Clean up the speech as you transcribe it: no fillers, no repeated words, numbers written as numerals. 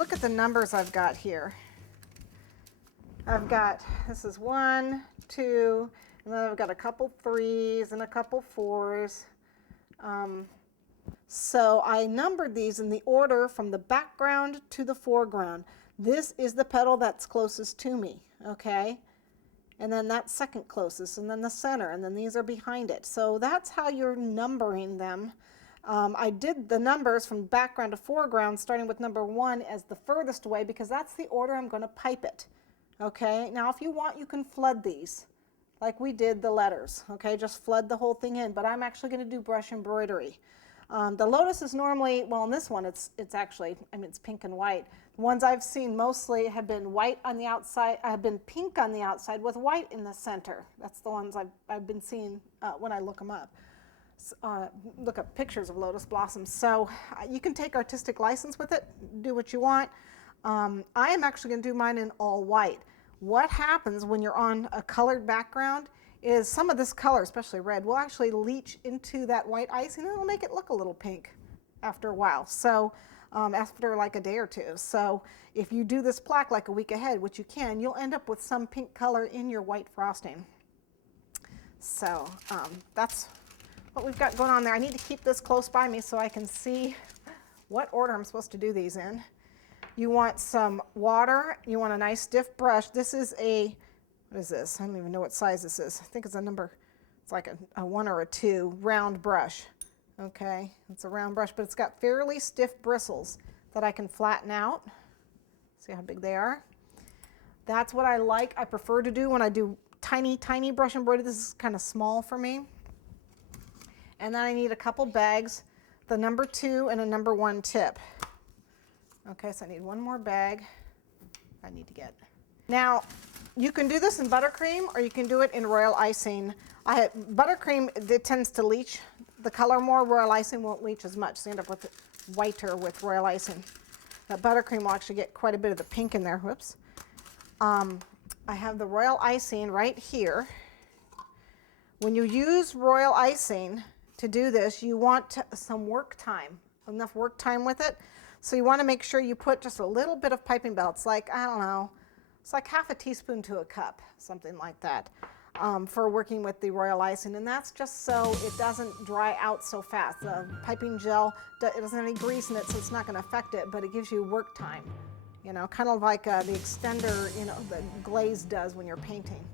look at the numbers I've got here, I've got, this is 1, 2, and then I've got a couple 3s and a couple 4s. So I numbered these in the order from the background to the foreground. This is the petal that's closest to me, okay? And then that's second closest, and then the center, and then these are behind it. So that's how you're numbering them. I did the numbers from background to foreground, starting with number 1 as the furthest away, because that's the order I'm going to pipe it. Okay, now if you want, you can flood these, like we did the letters. Okay, just flood the whole thing in, but I'm actually going to do brush embroidery. The lotus is normally, well, in this one, it's actually, I mean, it's pink and white. The ones I've seen mostly have been white on the outside, have been pink on the outside with white in the center. That's the ones I've been seeing when I look them up. Look up pictures of lotus blossoms. So you can take artistic license with it, do what you want. I am actually going to do mine in all white. What happens when you're on a colored background is some of this color, especially red, will actually leach into that white icing, and it'll make it look a little pink after a while. So after like a day or two. So if you do this plaque like a week ahead, which you can, you'll end up with some pink color in your white frosting. So that's what we've got going on there. I need to keep this close by me so I can see what order I'm supposed to do these in. You want some water. You want a nice stiff brush. This is a, what is this? I don't even know what size this is. I think it's a number, it's like a 1 or a 2 round brush. Okay, it's a round brush, but it's got fairly stiff bristles that I can flatten out. See how big they are? That's what I like. I prefer to do when I do tiny, tiny brush embroidery. This is kind of small for me. And then I need a couple bags, the number 2 and a number 1 tip. Okay, so I need one more bag I need to get. Now, you can do this in buttercream or you can do it in royal icing. Buttercream, it tends to leach the color more. Royal icing won't leach as much, so you end up with whiter with royal icing. That buttercream will actually get quite a bit of the pink in there. Whoops. I have the royal icing right here. When you use royal icing to do this, you want some work time, enough work time with it. So you want to make sure you put just a little bit of piping belts, like, I don't know, it's like half a teaspoon to a cup, something like that, for working with the royal icing. And that's just so it doesn't dry out so fast. The piping gel, it doesn't have any grease in it, so it's not going to affect it, but it gives you work time, you know, kind of like the extender, you know, the glaze does when you're painting.